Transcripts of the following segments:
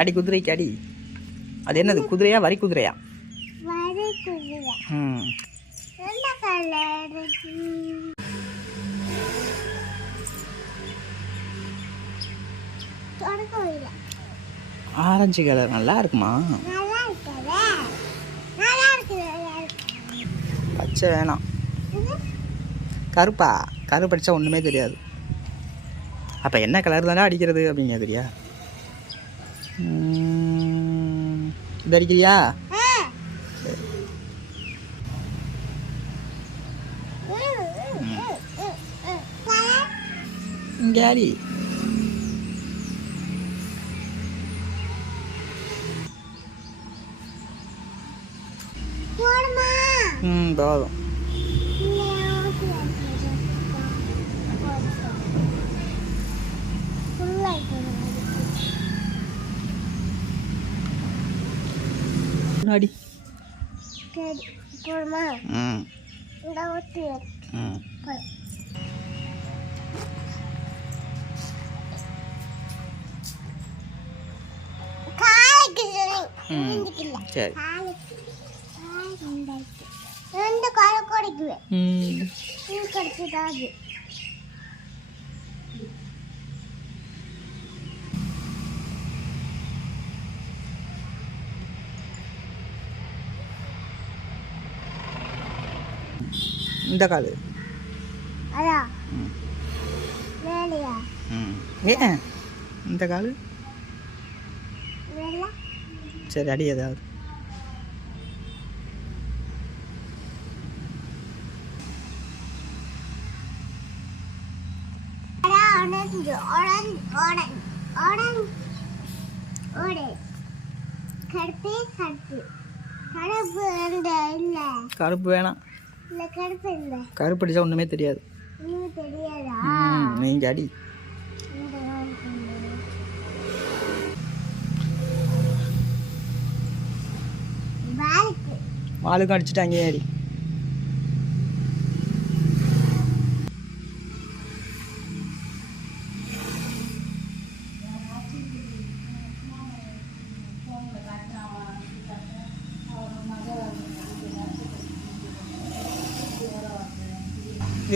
அடி குதிரைக்கு அடி அது என்னது? குதிரையா? வரி குதிரையா? ம். ஆரஞ்சு கலர் நல்லா இருக்குமா? பச்சை வேணாம். கருப்பா? கருப்பு அடித்தா ஒன்றுமே தெரியாது. அப்போ என்ன கலர் தானே அடிக்கிறது அப்படிங்க தெரியா? அடி போடுமா? ம் போதும். அடி போடுமா ம். இந்த ஊற்றி ம் காலைக்கு ம். சொல்லிக்கல சரி ரெண்டு காலை நீ கிடைச்சதாது இந்த காலு. ஏன் இந்த காலு. சரி அடி ஏதாவது. ஆரஞ்சு ஆரஞ்சு ஆரஞ்சு ஆரஞ்சு ஓடு. கருப்பே கருப்பு. கருப்பு இந்த இல்ல. கருப்பு வேணாம். கருப்பு அடித்தா ஒன்றுமே தெரியாது. நீங்கள் அடி. வாளுக்கும் அடிச்சுட்டாங்க அடி.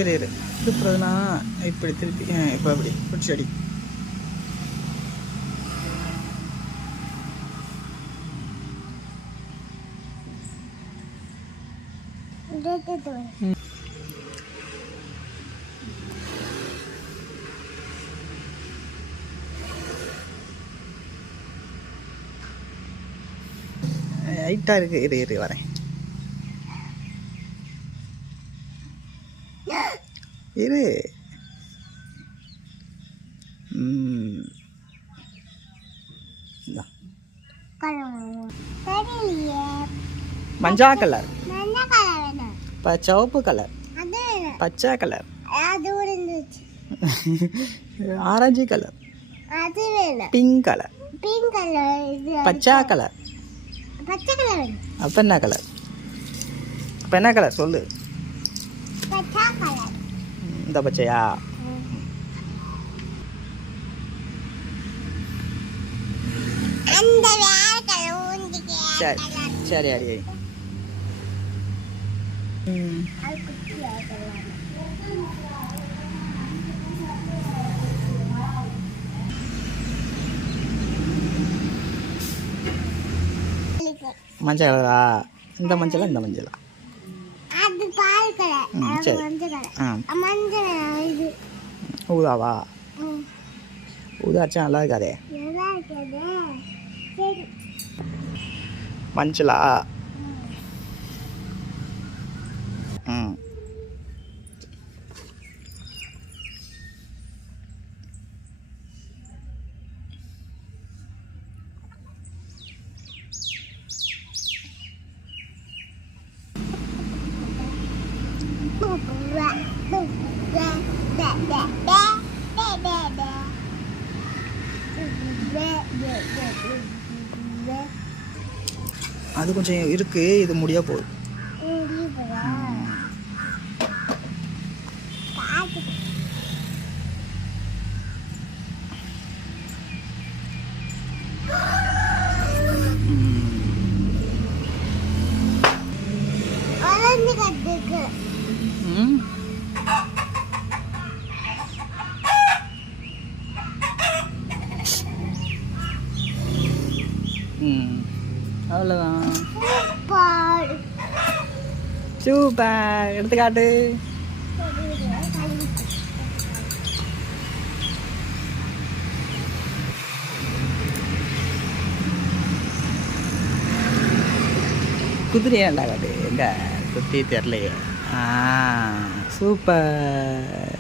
இரு இரு. திருப்புறதுனா இப்படி திருப்பி இப்போ அப்படி. பிடிச்சி அடி ஹைட்டாக இருக்கு. இரு இரு வரேன். இரு. மஞ்சா கலர். சிவப்பு கலர். பச்சை colour. Orange colour. Pink colour. Pink colour. இது கலர் கலர் அப்போ என்ன கலர்? அப்போ என்ன கலர்? சொல்லு. இந்த பச்சையா? சரி சரி அடி மஞ்சள் இந்த மஞ்சளா இந்த மஞ்சளா? ம், சரி. ஆ ஊதாவா ம், ஊதா அடிச்சா நல்லா இருக்காதே மஞ்சளா அது கொஞ்சம் இருக்கு இது முடியா போகுது. அவ்வளோதான் சூப்பர். எடுத்து காட்டு குதிரையாண்டா காட்டு எங்க? குத்தி தெரிலையே ஆ சூப்பர்.